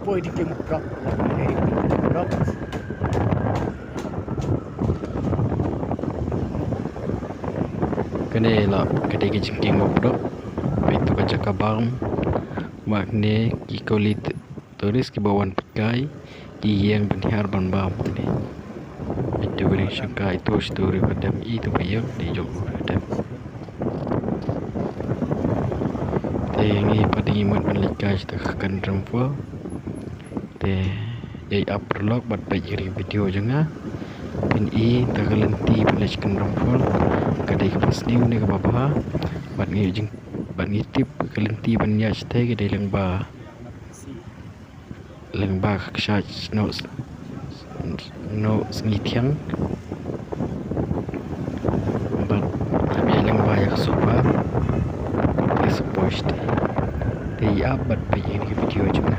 Poi di kemo drop. Drop. Kene la kede ke jengking bro. Itu kaca kabang. Makne kikolit turis ke bawan pekai yang benihar ban bam ni. Itu beri syangka itu story padam itu bayang di jogo padam. Tengi pada imut melikas takkan rempo. Te jai upload buat bagi video jenga. Pin i tagalenti pelajkan rempo. Kadai pas new ni ke bapa. Buat ngi jeng buat ngi tip kalenti ban ya stay ke dalam ba. Lembah ksat no ngitiang but kami lembah yang suka support di abad begini video juga.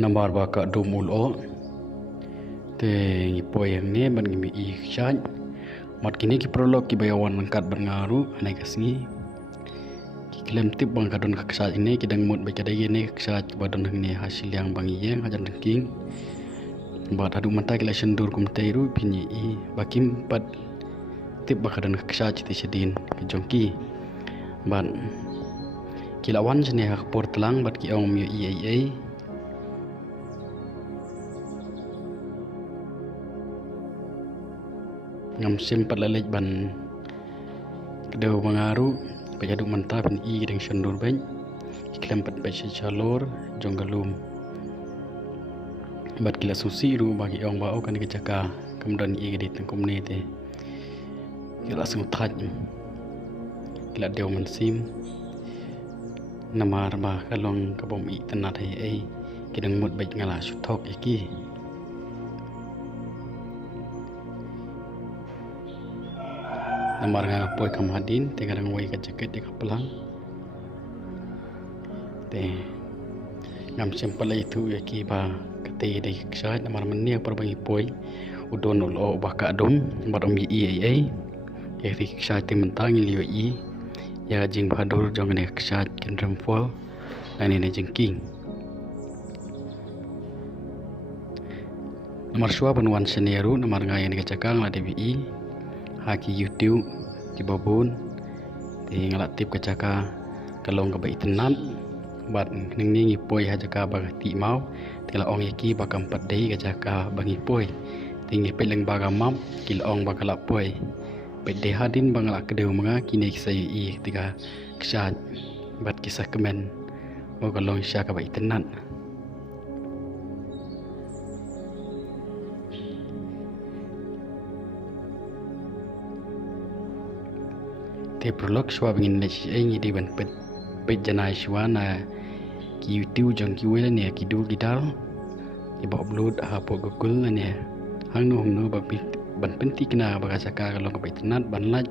Nambar baka domul o te ngipo yang ni ban ngimi ikhsan mat kini ki prolog ki bayawan mangkat berngaru anai kasngi ki klem tip bang kadon kaksat ini kidang mut baca dagi ni kaksat badon ni hasil yang bang iyeng hajan dengking bat adu mata kila sendur kum teiru pini i bakim pat tip bakadon kaksat ti sedin ke jongki ban kilawan sene hak portlang bat ki ong mi i ngam sempat lalej ban kedau mengaru pejadu mantap i dengan sendur bank iklam pat baca calor jonggalum bat kila susi ru bagi orang bau kan kecaka kemudian i gede tengkum ni te kila langsung taj kila dew mensim namar ba kalong kabom I tenat hai kidang mut baik ngala sutok iki namar nga poi kamadin te kadang wai ka jaket di kapelang te ngam simple itu iki ba kate dai ksat namar menia perbangi poi udon lo ba ka dom barom ai ya ri ksat te mentang liu I ya jing badur jong ne ksat kendram fol ani ne jengking nomor sua banuan senieru nomor ngai ne kacakang la DBI haki YouTube di babun di ngalatip kacaka kalong kabai tenan bat ningning ipoi hajaka bagati mau tila ong iki bakam padai kacaka bangi poi tingi peleng bagamam kilong bakala poi pede hadin bangala kedeu manga kini kisai I tiga kisah bat kisah kemen bagalong sya kabai tenan te prolog swa bingin le chi di ban pet janai swa na ki YouTube jong ki wele ne ki du gitar ki ba upload ha po Google ne hang no ba ban penti kena bagasa ka kalong ka tenat ban laj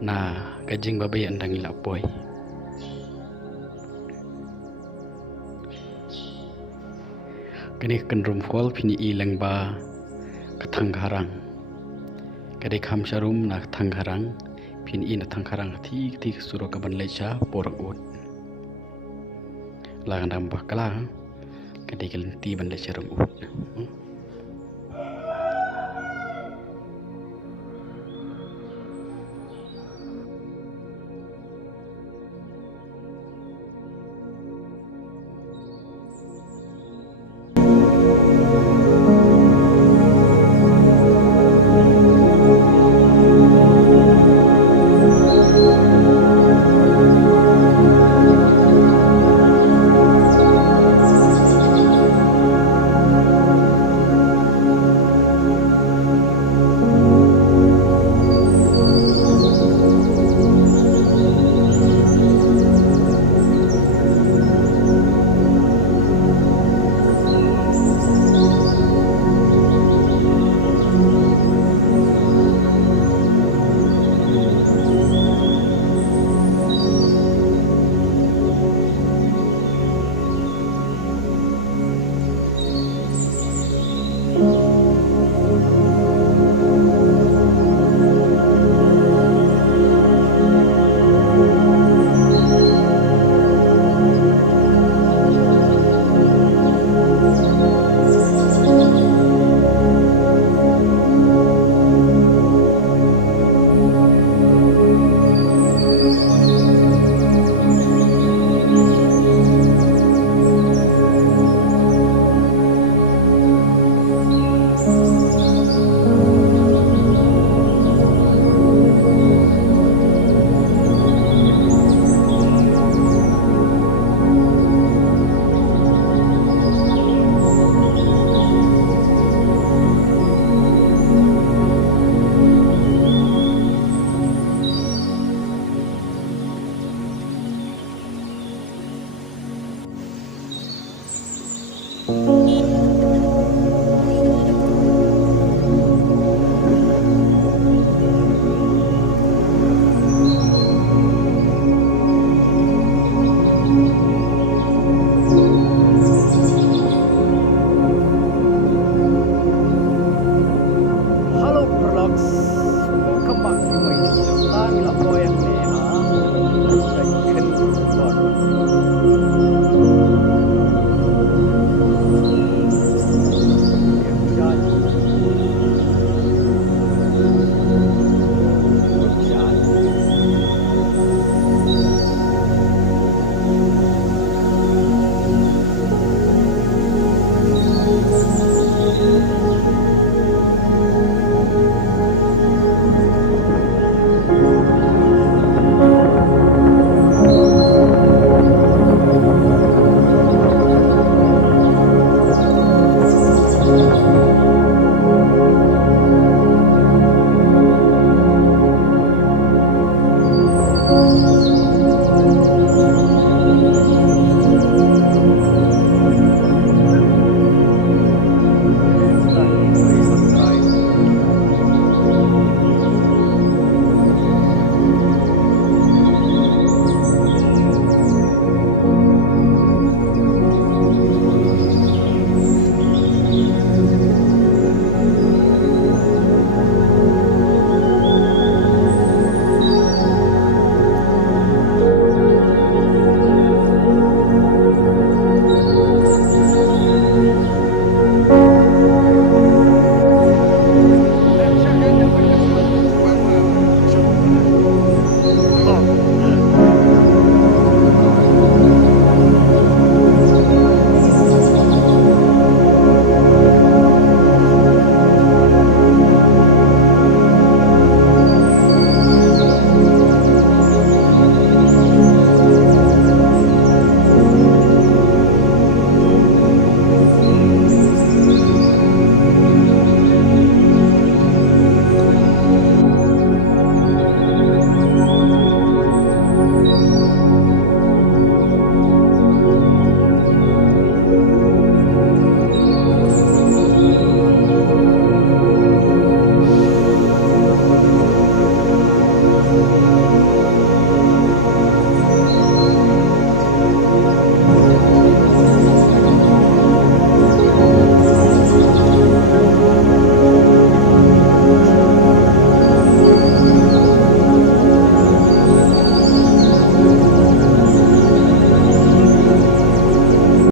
na kajing babai andang ila poi kini kendrum fol pini ilang ba kathang harang kadai kham sharum na kathang harang pin in thang kharang thi suro ka ban lecha porang ut la ngam bakala kadai kelenti ban lecha rum ut